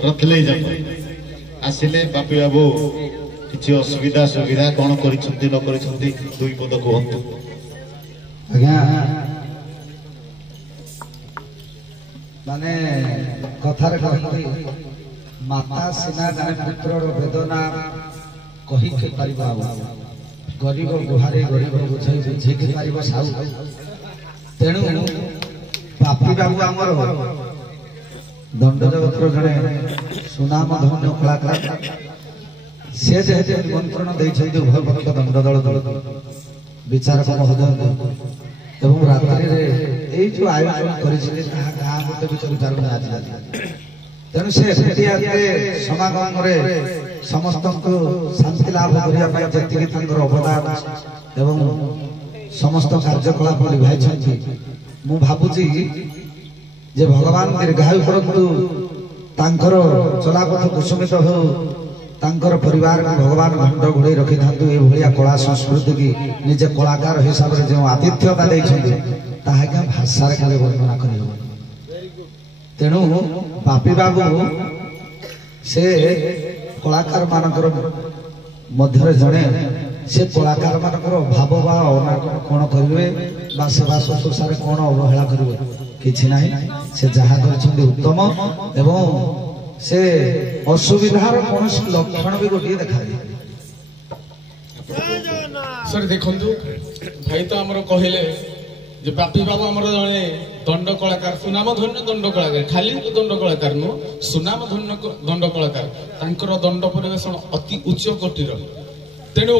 रथले आसिले बापी बाबू किसी असुविधा सुविधा कौन कर दुई पद कहतु आज्ञा माने कथार कहती माता सिना जने पुत्रर वेदना कही के परिबा गरीब गुहारे गरीब बुझाई बुझे के परिबा साउ तेणु बापी बाबू आमर दंड जगतर जने सुनाम धन्य कलाकार से जेहेतु निमंत्रण देइछथि उभय पक्ष दंड दल विचारक महोदय एवं रात्रि रे जो आयोजन करिसिले ताहा गाँ मते विचार पारुना आज तेणु से समागम समस्त को शांति लाभ करने जी अवदान एवं समस्त कार्यकलाप निभाई मु भावुची जे भगवान दीर्घायु करतु तांकर चलापथ कुसुमित हो तांकर परिवार को भगवान घंट घोड़े रखी था ये कला संस्कृति की निजे कलाकार हिसाब से जो आतिथ्यता देते भाषा खाली वर्णना कर तेणु बापी बाबू से कलाकार मानकर मध्य जड़े से कलाकार मानकर भाव बा अनाटन कौन करेंगे सेवा शुश्रूषा कौन अवहेला करेंगे किछि नाही से जहा कर उत्तम एवं से असुविधार कौन लक्षण भी गोटे देखा सर देखु भाई तो आमर कहले जे बापी बाबू आमर जड़े दंड कलाकार सुनाम धन्य दंड कलाकार खाली दंड कलाकार नु सुनाम धन्य दंड कलाकार तांकर दंड परिवेशन अति उच्च कोटीर तेणु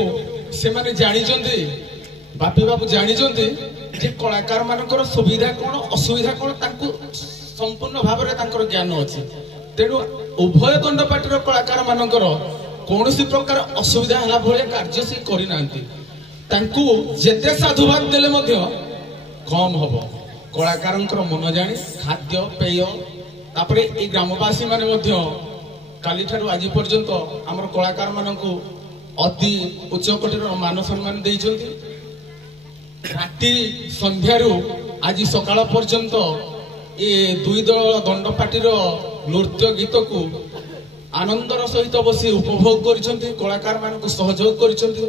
से माने जानिचंती बापी बाबू जानिचंती जे कलाकार मानकर सुविधा कौन असुविधा कौन तांको संपूर्ण भाव में तांकर ज्ञान अछि तेणु उभय दंडपाटीर कलाकार मानकर कौनसी प्रकार असुविधा हला भले कार्य से करि नांती तांको जेते साधुवाद देले मध्य कम हबो कलाकारंकर मन जानी खाद्य पेय तापरे ए ग्रामवासी माने मध्य काली ठारू आज पर्यंत हमर कलाकार मानकु अति उच्च कोटीर मान सम्मान देइछंती राति संध्यारू आज सकाळ पर्यंत ए दुई दल दंडपाटीर नृत्य गीत को आनंदर सहित बसी उपभोग करिछंती कलाकार मानकु सहयोग करिछंती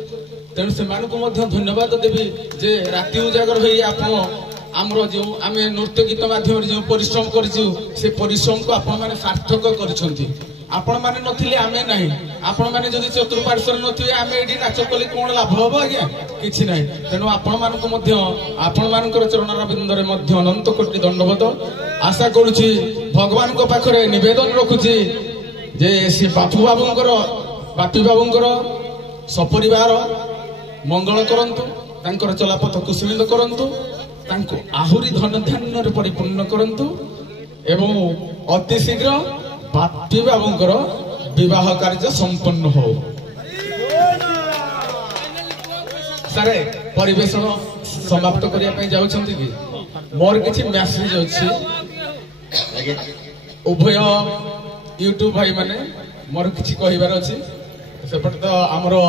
तेणु से धन्यवाद देवी जे राति उजागर हो आमर जो आम नृत्य गीत माध्यम जो परिश्रम कर परिश्रम को आपण मैंने सार्थक आपण मैंने नथिले आमे नहीं आपण मैंने जदि चतुर्पार्श्वर नथिबे आमे एठी नाच कले कोन लाभ हबो आज्ञा किछि नहीं तेणु आपण मानक मध्य आपण मानकर चरण रविंदरे मध्य अनंत कोटि दंडवत आशा करूछि भगवान को पाखरे निवेदन रखुछि जे से बापू बापी बाबूंकर सपरिवार मंगल करंतु तांकर चलापथ कुसुमित करंतु तांको आहुरी धन धान्य परिपूर्ण करंतु एवं अति शीघ्र बापी बाबूंकर विवाह कार्य संपन्न हो सारे परिवेशन समाप्त करिया पई जाउछंती कि मोर किछि मैसेज अछि उभय यूट्यूब भाई माने मोर किछि कहिबार अछि सेपट तो हमरो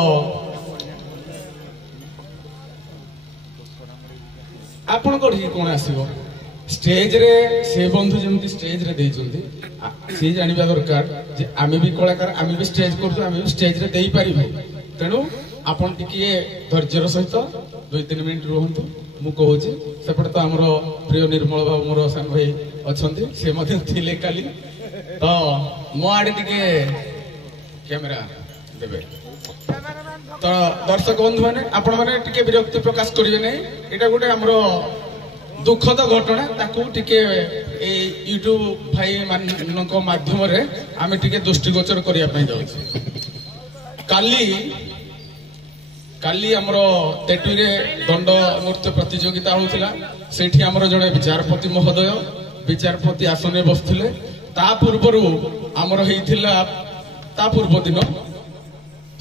आपण कोठी कोन आसीबो स्टेज रे से बंधु जेमति स्टेज रे देइचंती से जानिबा दरकार जे आमे भी कलाकार आमे भी स्टेज करतो आमे भी स्टेज रे देई परिबो तेनु आपण टिकिए धैर्यर सहित 2-3 मिनिट रहंतु मु कहूची सेपट तो हमरो प्रिय निर्मल बाबू मोर सान भाई अछंती से मते थिले काली तो मो आडे टिके कैमरा देबे तो दर्शक बंधु मैंने आपण मैंने टिके विरक्ति प्रकाश करिवे नै एटा गोटे हमरो दुखद घटना ताकू टिके ए यूट्यूब भाई मानक माध्यम रे आमे टिके दृष्टिगोचर करिया पई जाउछी काली हमरो तेटुई रे दंड नृत्य प्रतियोगिता होउथिला सेठी हमरो जणे विचारपति महोदय विचारपति आसने बसथिले ता पूर्वरु हमरो हेइथिला ता पूर्व दिन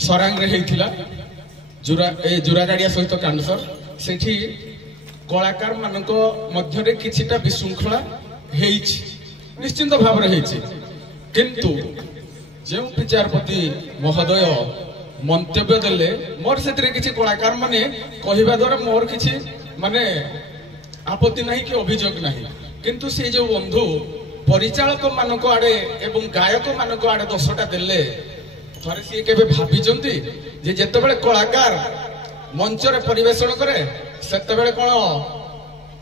सरांग रे हेइथिला जुरागाड़िया सहित कांडसर सेठी कलाकार मानक मध्य रे किछिटा विशृंखला हेइछि निश्चिंत भाव रे हेइछि किंतु जे विचारपति महोदय मंतव्य देले मोर सेतरे किछि कलाकार माने कहिबा द्वारा मोर किछि माने आपत्ति नाही कि अभियोग नाही किंतु से जो बंधु ପରିଚାଳକ ମାନଙ୍କ ଆଡେ ଏବଂ ଗାୟକ ମାନଙ୍କ ଆଡେ ଦୋଷଟା ଦେଲେ ଥରେ ସିଏ କେବେ ଭାବିଛନ୍ତି ଯେ ଯେତେବେଳେ କଳାକାର ମଞ୍ଚରେ ପରିବେଷଣ କରେ ସେତେବେଳେ କଣ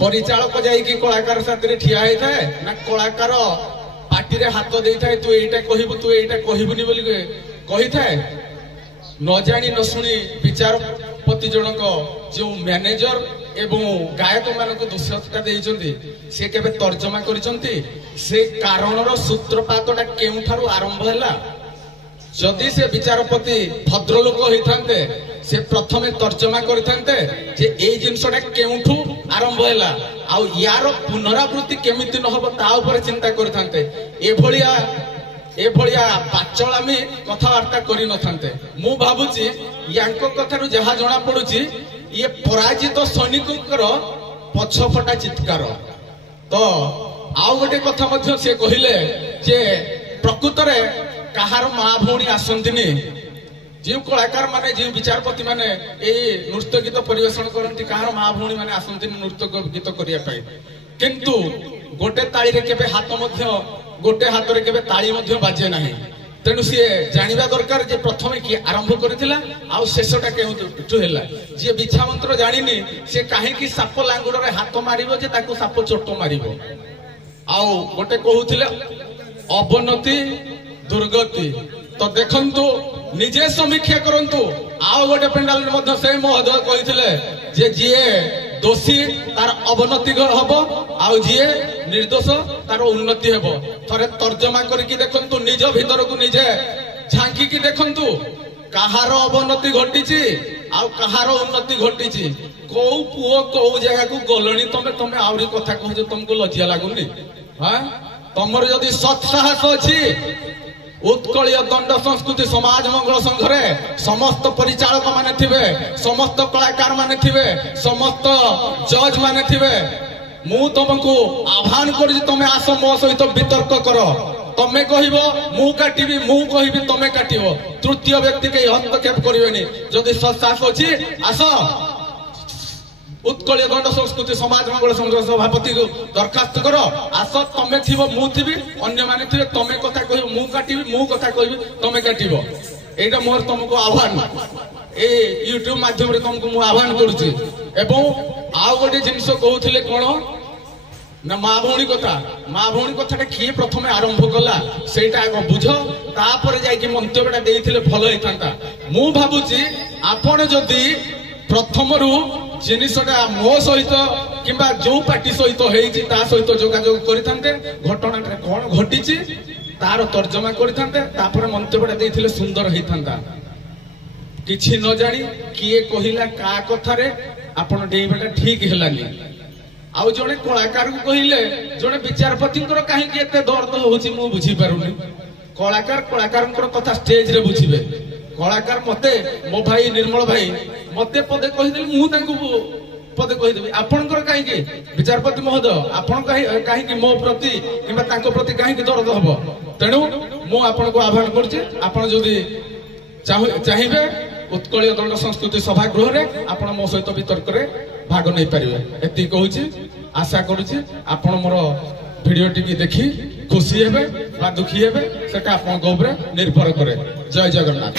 ପରିଚାଳକ ଯାଇକି କଳାକାର ସାଥିରେ ଠିଆ ହେଇଥାଏ ନା କଳାକାର ପାଟିରେ ହାତ ଦେଇଥାଏ ତୁ ଏଇଟା କହିବୁ ତୁ ଏଇଟା କହିବୁନି ବୋଲି କହିଥାଏ? ନ ଜାଣି ନ ଶୁଣି ବିଚାରପତି ଜଣକ ଯେଉଁ ମ୍ୟାନେଜର ଏବଂ ଗାୟକ ମାନଙ୍କୁ ଦୋଷଟା ଦେଇଛନ୍ତି ସେ କେବେ ତର୍ଜମା କରିଛନ୍ତି ସେ କାରଣର ସୂତ୍ରପାତଟା କେଉଁଠାରୁ ଆରମ୍ଭ ହେଲା? ଯଦି ସେ ବିଚାରପତି ଭଦ୍ରଲୋକ ହେଇଥାନ୍ତେ ସେ ପ୍ରଥମେ ତର୍ଜମା କରିଥାନ୍ତେ ଯେ ଏଇ ଜିନିଷଟା କେଉଁଠୁ ଆରମ୍ଭ ହେଲା ଆଉ ୟାର ପୁନରାବୃତ୍ତି କେମିତି ନହବ ତା ଉପରେ ଚିନ୍ତା କରିଥାନ୍ତେ। ଏଭଳିଆ ପାଚଳାମି କଥାବାର୍ତ୍ତା କରିନଥାନ୍ତେ। ମୁଁ ଭାବୁଛି ୟାଙ୍କ କଥାରୁ ଯାହା ଜଣା ପଡୁଛି ଇଏ ପରାଜିତ ସୈନିକଙ୍କର ପଛଫଟା ଚିତ୍କାର। ତ ଆଉ ଗୋଟେ କଥା ମଧ୍ୟ ସେ କହିଲେ ଯେ ପ୍ରକୃତରେ କାହାର ମା ଭଉଣୀ ଆସନ୍ତିନି। ଯେଉଁ କଳାକାର ମାନେ ଯେଉଁ ବିଚାରପତି ମାନେ ଏଇ ନୃତ୍ୟ ଗୀତ ପରିବେଷଣ କରନ୍ତି କାହାର ମା ଭଉଣୀ ମାନେ ଆସନ୍ତିନି ନୃତ୍ୟ ଗୀତ କରିବା ପାଇଁ। କିନ୍ତୁ ଗୋଟେ ତାଳିରେ କେବେ ଗୋଟେ ହାତରେ କେବେ ତାଳି ମଧ୍ୟ ବାଜେ ନାହିଁ। ତେଣୁ ସିଏ ଜାଣିବା ଦରକାର ଯେ ପ୍ରଥମେ କିଏ ଆରମ୍ଭ କରିଥିଲା ଆଉ ଶେଷଟା କେଉଁଠୁ ହେଲା। ଯିଏ ବିଛା ମନ୍ତ୍ର ଜାଣିନି ସେ କାହିଁକି ସାପ ଲାଙ୍ଗୁଡରେ ହାତ ମାରିବ ଯେ ତାକୁ ସାପ ଚୋଟ ମାରିବ। ଆଉ ଗୋଟେ କହୁଥିଲେ ଅବନତି ଦୁର୍ଗତି। ତ ଦେଖନ୍ତୁ ନିଜେ ସମୀକ୍ଷା କରନ୍ତୁ। ଆଉ ଗୋଟେ ପେଣ୍ଡାଲରେ ମଧ୍ୟ ସେଇ ମହୋଦୟ କହିଥିଲେ ଯେ ଯିଏ ଦୋଷୀ ତାର ଅବନତି ହବ ଆଉ ଯିଏ ନିର୍ଦୋଷ ତାର ଉନ୍ନତି ହେବ। ଥରେ ତର୍ଜମା କରିକି ଦେଖନ୍ତୁ, ନିଜ ଭିତରକୁ ନିଜେ ଝାଙ୍କିକି ଦେଖନ୍ତୁ କାହାର ଅବନତି ଘଟିଛି ଆଉ କାହାର ଉନ୍ନତି ଘଟିଛି। କୋଉ ପୁଅ କୋଉ ଜାଗାକୁ ଗଲଣି ତମେ ଆହୁରି କଥା କହୁଛ, ତମକୁ ଲଜ୍ଜା ଲାଗୁନି? ତମର ଯଦି ସତ୍ ସାହସ ଅଛି ଉତ୍କଳୀୟ ଦଣ୍ଡ ସଂସ୍କୃତି ସମାଜ ମଙ୍ଗଳ ସଂଘରେ ସମସ୍ତ ପରିଚାଳକ ମାନେ ଥିବେ, ସମସ୍ତ କଳାକାର ମାନେ ଥିବେ, ସମସ୍ତ ଜଜ୍ ମାନେ ଥିବେ। ମୁଁ ତମକୁ ଆହ୍ୱାନ କରୁଛି ତମେ ଆସ ମୋ ସହିତ ବିତର୍କ କର। ତମେ କହିବ ମୁଁ କାଟିବି, ମୁଁ କହିବି ତମେ କାଟିବ। ତୃତୀୟ ବ୍ୟକ୍ତି କେହି ହସ୍ତକ୍ଷେପ କରିବେନି। ଯଦି ସତ୍ ସାହସ ଅଛି ଆସ। ଉତ୍କଳୀୟ ଦଣ୍ଡ ସଂସ୍କୃତି ସମାଜ ମଙ୍ଗଳ ସଂଘ ସଭାପତିକୁ ଦରଖାସ୍ତ କର। ଆସ, ତମେ ଥିବ ମୁଁ ଥିବି, ଅନ୍ୟମାନେ ଥିବେ। ତମେ କଥା କହିବ ମୁଁ କାଟିବି, ମୁଁ କଥା କହିବି ତମେ କାଟିବ। এইটা মোর তোমাকে আহ্বান, এই ইউট্ୟୁব মাধ্যমে তোমাকে মু আহ্বান করছি। এবং আউ গোটে জিনিস কହୁଥିଲେ কোন না মা ভৌণী কথা। মা ভৌণী কথাটা কিଏ প্রথমে আরম্ভ কলা সেইটা আগ বুঝ, তারপরে যাইকি মন্তব্যটা ଦେଇଥିଲେ ভাল হইতান্তা। মু ভাবুছি আপন যদি প্রথমরু জিনিসটা মো সহিত কিংবা যে পার্টি সহিত হয়েছি তা সহিত যোগাযোগ করিথান্তে, ঘটনাটা কোন ঘটিছি তার তর্জমা করিথান্তে, তারপরে মন্তব্যটা ଦେଇଥିଲେ সুন্দর হইতান্তা। কিছু ন জানি কিଏ কহিলা কা কথারে আপন ডেইবাটা ঠিক হেলানি। ଆଉ ଜଣେ କଳାକାରକୁ କହିଲେ ଜଣେ ବିଚାରପତିଙ୍କର କାହିଁକି ଏତେ ଦର୍ଦ ହଉଛି ମୁଁ ବୁଝିପାରୁନି। କଳାକାରଙ୍କର କଥା ଷ୍ଟେଜରେ ବୁଝିବେ। କଳାକାର ମତେ, ମୋ ଭାଇ ନିର୍ମଳ ଭାଇ ମତେ ପଦେ କହିଦେଲେ ମୁଁ ତାଙ୍କୁ ପଦେ କହିଦେବି। ଆପଣଙ୍କର କାହିଁକି ବିଚାରପତି ମହୋଦୟ, ଆପଣ କାହିଁକି ମୋ ପ୍ରତି କିମ୍ବା ତାଙ୍କ ପ୍ରତି କାହିଁକି ଦରଦ ହବ? ତେଣୁ ମୁଁ ଆପଣଙ୍କୁ ଆହ୍ୱାନ କରୁଛି, ଆପଣ ଯଦି ଚାହିଁବେ ଉତ୍କଳୀୟ ଦଣ୍ଡ ସଂସ୍କୃତି ସଭାଗୃହରେ ଆପଣ ମୋ ସହିତ ବିତର୍କରେ ଭାଗ ନେଇପାରିବେ। ଏତିକି କହୁଛି। ଆଶା କରୁଛି ଆପଣ ମୋର ଭିଡିଓଟିକି ଦେଖି ଖୁସି ହେବେ ବା ଦୁଃଖୀ ହେବେ, ସେଟା ଆପଣଙ୍କ ଉପରେ ନିର୍ଭର କରେ। ଜୟ ଜଗନ୍ନାଥ।